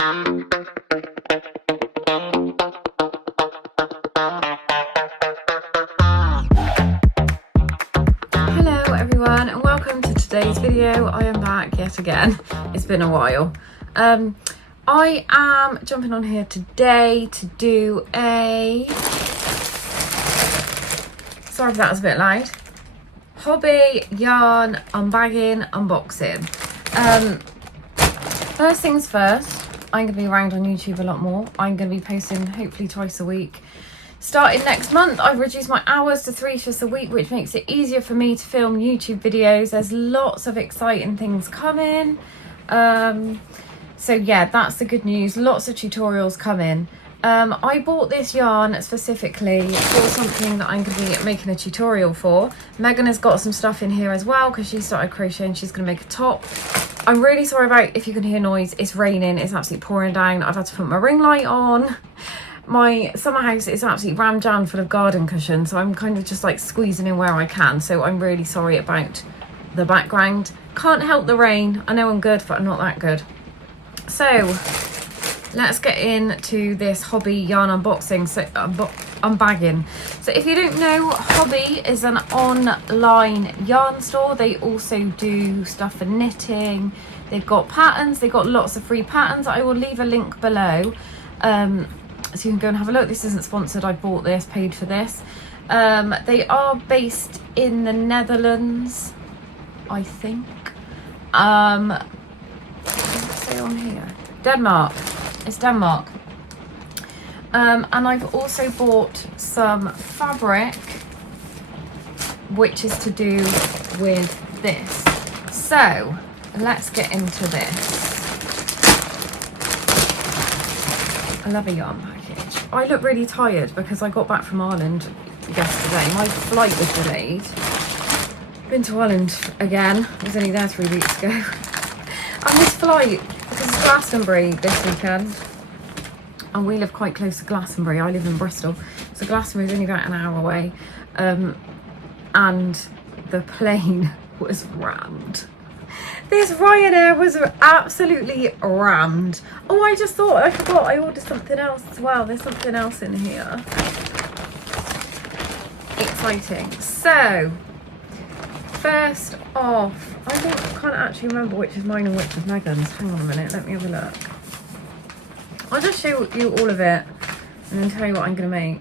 Hello everyone and welcome to today's video. I am back yet again. It's been a while. I am jumping on here today to do a, sorry if that was a bit loud, Hobbii Yarn unbagging unboxing. First things first, I'm going to be around on YouTube a lot more. I'm going to be posting hopefully twice a week. Starting next month, I've reduced my hours to 3 shifts a week, which makes it easier for me to film YouTube videos. There's lots of exciting things coming. So yeah, that's the good news. Lots of tutorials coming. I bought this yarn specifically for something that I'm going to be making a tutorial for. Megan has got some stuff in here as well because she started crocheting. She's going to make a top. I'm really sorry about if you can hear noise. It's raining. It's absolutely pouring down. I've had to put my ring light on. My summer house is absolutely rammed down full of garden cushions, so I'm kind of just like squeezing in where I can. So I'm really sorry about the background. Can't help the rain. I know I'm good, but I'm not that good. So let's get into this Hobbii yarn unboxing, so unbagging. So if you don't know, Hobbii is an online yarn store. They also do stuff for knitting. They've got patterns. They've got lots of free patterns. I will leave a link below so you can go and have a look. This isn't sponsored. I bought this, paid for this. They are based in the Netherlands, I think. What does it say on here? Denmark. It's Denmark. And I've also bought some fabric, which is to do with this. So let's get into this. I love a yarn package. I look really tired because I got back from Ireland yesterday. My flight was delayed. Been to Ireland again. I was only there 3 weeks ago. And this flight, because it's Glastonbury this weekend, and we live quite close to Glastonbury. I live in Bristol, so Glastonbury is only about an hour away, and the plane was rammed. This Ryanair was absolutely rammed. Oh, I just thought, I forgot I ordered something else as well. There's something else in here. Exciting. So first off, I can't actually remember which is mine and which is Megan's. Hang on a minute, let me have a look. I'll just show you all of it and then tell you what I'm going to make.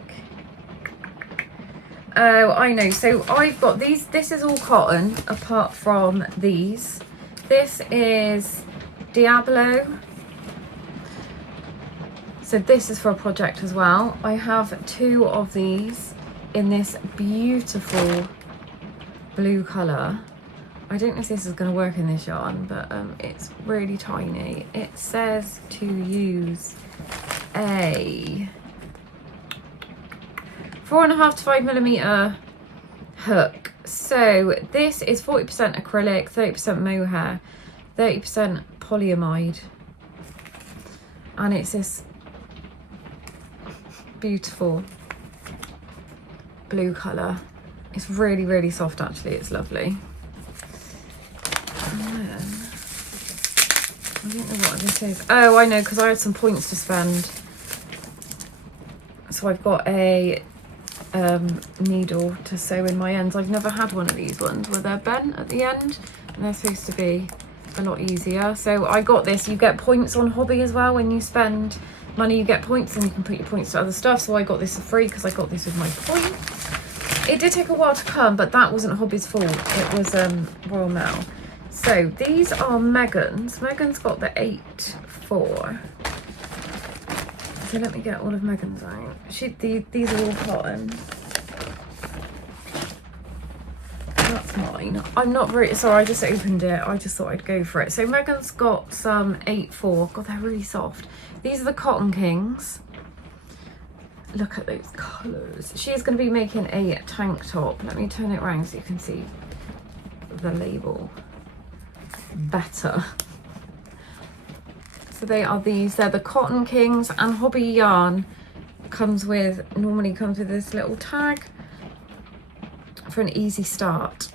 Oh, I know. So I've got these. This is all cotton apart from these. This is Diablo. So this is for a project as well. I have 2 of these in this beautiful blue colour. I don't know if this is going to work in this yarn, but it's really tiny. It says to use a 4.5 to 5mm hook. So this is 40% acrylic, 30% mohair, 30% polyamide, and it's this beautiful blue colour. It's really, really soft actually, it's lovely. And then, I don't know what this is. Oh, I know, because I had some points to spend. So I've got a needle to sew in my ends. I've never had one of these ones where they're bent at the end, and they're supposed to be a lot easier. So I got this. You get points on Hobbii as well. When you spend money, you get points, and you can put your points to other stuff. So I got this for free because I got this with my points. It did take a while to come, but that wasn't Hobbii's fault. It was Royal Mail. So these are Megan's. Megan's got the 8-4. So let me get all of Megan's out. These are all cotton. That's mine. I'm not very, sorry, I just opened it. I just thought I'd go for it. So Megan's got some 8-4. God, they're really soft. These are the Cotton Kings. Look at those colours. She's going to be making a tank top. Let me turn it around so you can see the label better. So they are these. They're the Cotton Kings, and Hobbii Yarn normally comes with this little tag for an easy start,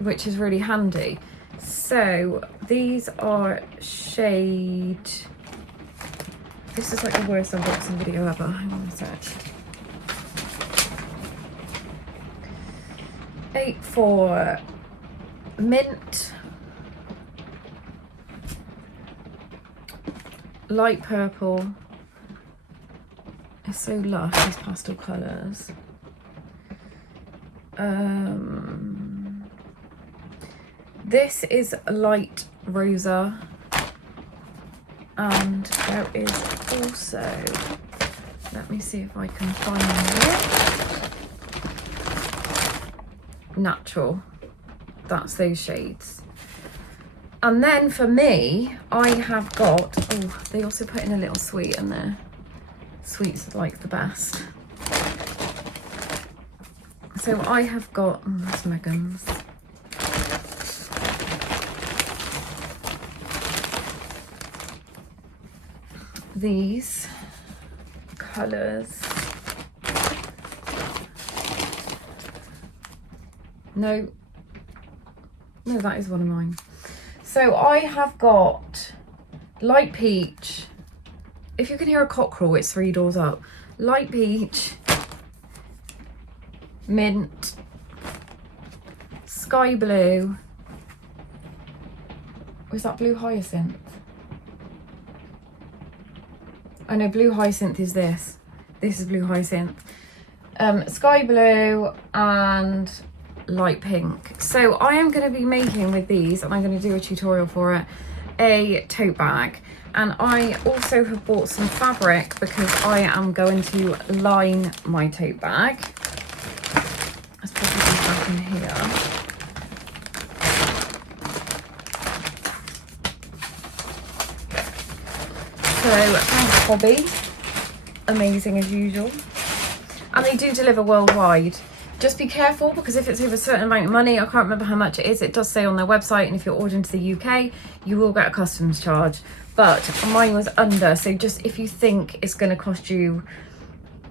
which is really handy. So these are shade This is like the worst unboxing video ever. Hang on a sec. 8 for mint, light purple. It's so lush, these pastel colours. This is light rosa, and there is also, let me see if I can find it, natural. That's those shades. And then for me, I have got, oh, they also put in a little sweet in there. Sweets are like the best. So I have got, oh, that's Megan's. These colours. No, that is one of mine. So I have got light peach. If you can hear a cockerel, it's 3 doors up. Light peach, mint, sky blue. Was that blue hyacinth? I know blue hyacinth is this. This is blue hyacinth. Sky blue and light pink. So I am going to be making with these, and I'm going to do a tutorial for it, a tote bag. And I also have bought some fabric because I am going to line my tote bag. Let's put this back in here. So thanks Hobbii, amazing as usual. And they do deliver worldwide. Just be careful, because if it's over a certain amount of money, I can't remember how much it is, it does say on their website, and if you're ordering to the UK, you will get a customs charge. But mine was under, so just if you think it's going to cost you,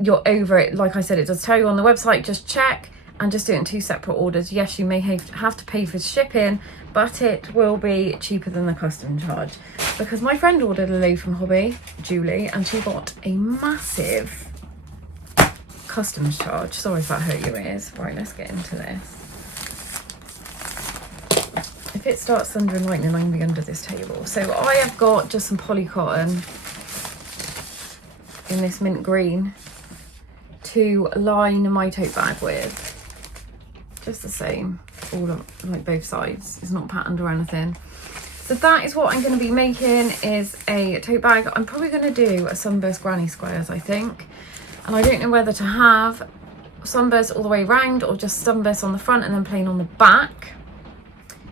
you're over it, like I said, it does tell you on the website, just check and just do it in 2 separate orders. Yes, you may have to pay for shipping, but it will be cheaper than the custom charge. Because my friend ordered a load from Hobbii, Julie, and she got a massive customs charge. Sorry if that hurt your ears. Right, let's get into this. If it starts thunder and lightning, I'm going to be under this table. So I have got just some poly cotton in this mint green to line my tote bag with. Just the same, all of, like both sides. It's not patterned or anything. So that is what I'm going to be making, is a tote bag. I'm probably going to do a sunburst granny squares, I think. And I don't know whether to have sunburst all the way around or just sunburst on the front and then plain on the back.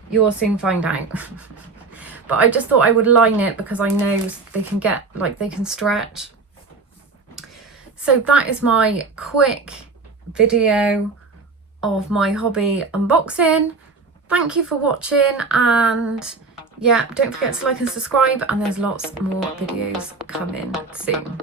You'll soon find out. But I just thought I would line it because I know they can get, like, they can stretch. So that is my quick video of my Hobbii unboxing. Thank you for watching, and yeah, don't forget to like and subscribe, and there's lots more videos coming soon.